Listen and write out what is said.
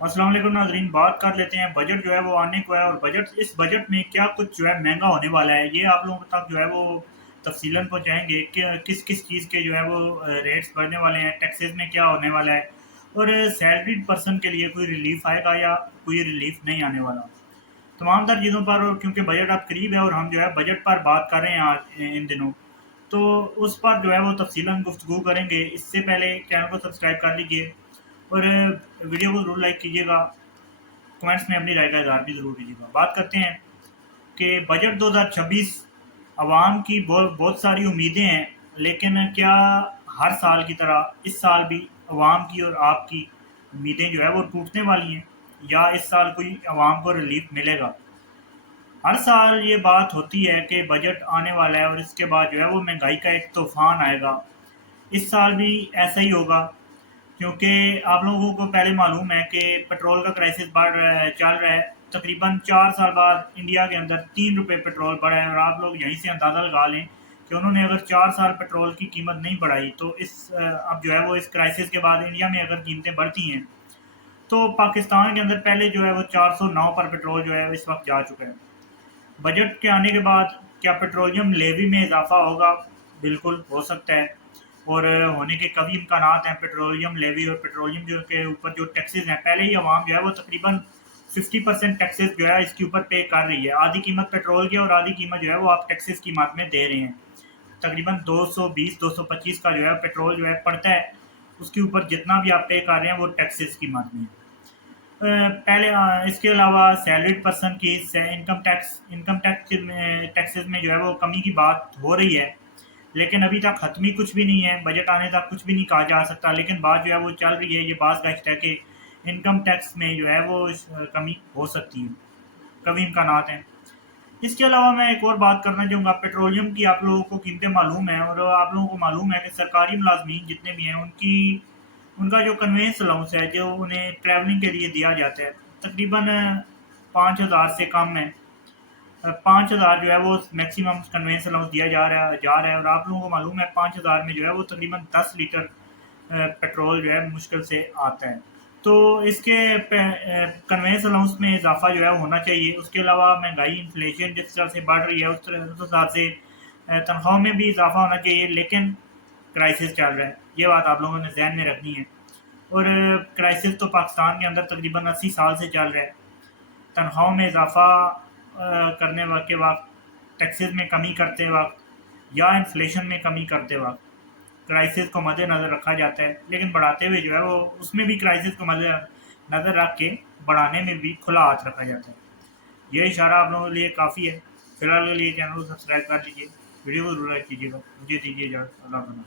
अस्सलाम वालेकुम नाज़रीन, बात कर लेते हैं बजट जो है वो आने को है और इस बजट में क्या कुछ जो है महंगा होने वाला है, ये आप लोगों तक जो है वो तफसीलन पहुँचाएँगे कि किस किस चीज़ के जो है वो रेट्स बढ़ने वाले हैं, टैक्सेस में क्या होने वाला है और सैलरीड पर्सन के लिए कोई रिलीफ आएगा या कोई रिलीफ नहीं आने वाला। तमाम तर चीज़ों पर, और क्योंकि बजट अब करीब है और हम जो है बजट पर बात कर रहे हैं आज इन दिनों, तो उस पर जो है वो तफसीलन गुफ्तगू करेंगे। इससे पहले चैनल को सब्सक्राइब कर लीजिए और वीडियो को ज़रूर लाइक कीजिएगा। कमेंट्स में अपनी राय का इज़हार भी ज़रूर कीजिएगा। बात करते हैं कि बजट 2026 आवाम की बहुत बहुत सारी उम्मीदें हैं, लेकिन क्या हर साल की तरह इस साल भी आवाम की और आपकी उम्मीदें जो है वो टूटने वाली हैं, या इस साल कोई आवाम को रिलीफ मिलेगा? हर साल ये बात होती है कि बजट आने वाला है और इसके बाद जो है वो महंगाई का एक तूफान आएगा। इस साल भी ऐसा ही होगा, क्योंकि आप लोगों को पहले मालूम है कि पेट्रोल का क्राइसिस बढ़ रहा है, चल रहा है। तकरीबन 4 साल बाद इंडिया के अंदर 3 रुपये पेट्रोल बढ़ा है, और आप लोग यहीं से अंदाज़ा लगा लें कि उन्होंने अगर 4 साल पेट्रोल की कीमत नहीं बढ़ाई तो अब जो है वो इस क्राइसिस के बाद इंडिया में अगर कीमतें बढ़ती हैं तो पाकिस्तान के अंदर पहले जो है वो 409 पर पेट्रोल जो है इस वक्त जा चुका है। बजट के आने के बाद क्या पेट्रोलियम लेवी में इजाफा होगा? बिल्कुल हो सकता है, और होने के कभी इम्कानात हैं। पेट्रोलियम लेवी और पेट्रोलियम जो के ऊपर जो टैक्सेस हैं, पहले ही अवाम जो है वो तकरीबन 50% टैक्सेस जो है इसके ऊपर पे कर रही है। आधी कीमत पेट्रोल की और आधी कीमत जो है वो आप टैक्सेस की मात में दे रहे हैं। तकरीबन 220-225 का जो है पेट्रोल जो है पड़ता है, उसके ऊपर जितना भी आप पे कर रहे हैं वो टैक्सेस की मात में है। पहले इसके अलावा सैलरीड पर्सन की इनकम टैक्स में टैक्सेस में जो है वो कमी की बात हो रही है, लेकिन अभी तक हतमी कुछ भी नहीं है। बजट आने तक कुछ भी नहीं कहा जा सकता, लेकिन बात जो है वो चल रही है। ये बात गश्त है कि इनकम टैक्स में जो है वो कमी हो सकती है, कभी इम्कानात हैं। इसके अलावा मैं एक और बात करना चाहूँगा। पेट्रोलियम की आप लोगों को कीमतें मालूम है, और आप लोगों को मालूम है कि सरकारी मुलाजमीन जितने भी हैं उनकी उनका जो कन्वेंस अलाउंस है जो उन्हें ट्रैवलिंग के लिए दिया जाता है, तकरीबन 5,000 से कम है। 5,000 जो है वो मैक्सिमम कन्वेंस अलाउंस दिया जा रहा है, और आप लोगों को मालूम है 5,000 में जो है वो तकरीबन 10 लीटर पेट्रोल जो है मुश्किल से आता है। तो इसके कन्वेंस अलाउंस में इजाफा जो है वो होना चाहिए। उसके अलावा महंगाई, इन्फ्लेशन जिस तरह से बढ़ रही है उस हिसाब से तनख्वाहों में भी इजाफा होना चाहिए, लेकिन क्राइसिस चल रहा है, ये बात आप लोगों ने जहन में रखनी है। और क्राइसिस तो पाकिस्तान के अंदर तकरीबन 80 साल से चल रहा है। तनख्वाहों में इजाफा करने के वक्त, टैक्सेस में कमी करते वक्त, या इन्फ्लेशन में कमी करते वक्त क्राइसिस को मद्देनज़र रखा जाता है, लेकिन बढ़ाते हुए जो है वो उसमें भी क्राइसिस को मद्देनज़र रख के बढ़ाने में भी खुला हाथ रखा जाता है। ये इशारा आप लोगों के लिए काफ़ी है। फिलहाल के लिए चैनल को सब्सक्राइब कर लीजिए, वीडियो को जरूर लाइक कीजिएगा। मुझे दीजिए इजाज़त। अल्लाह हाफ़िज़।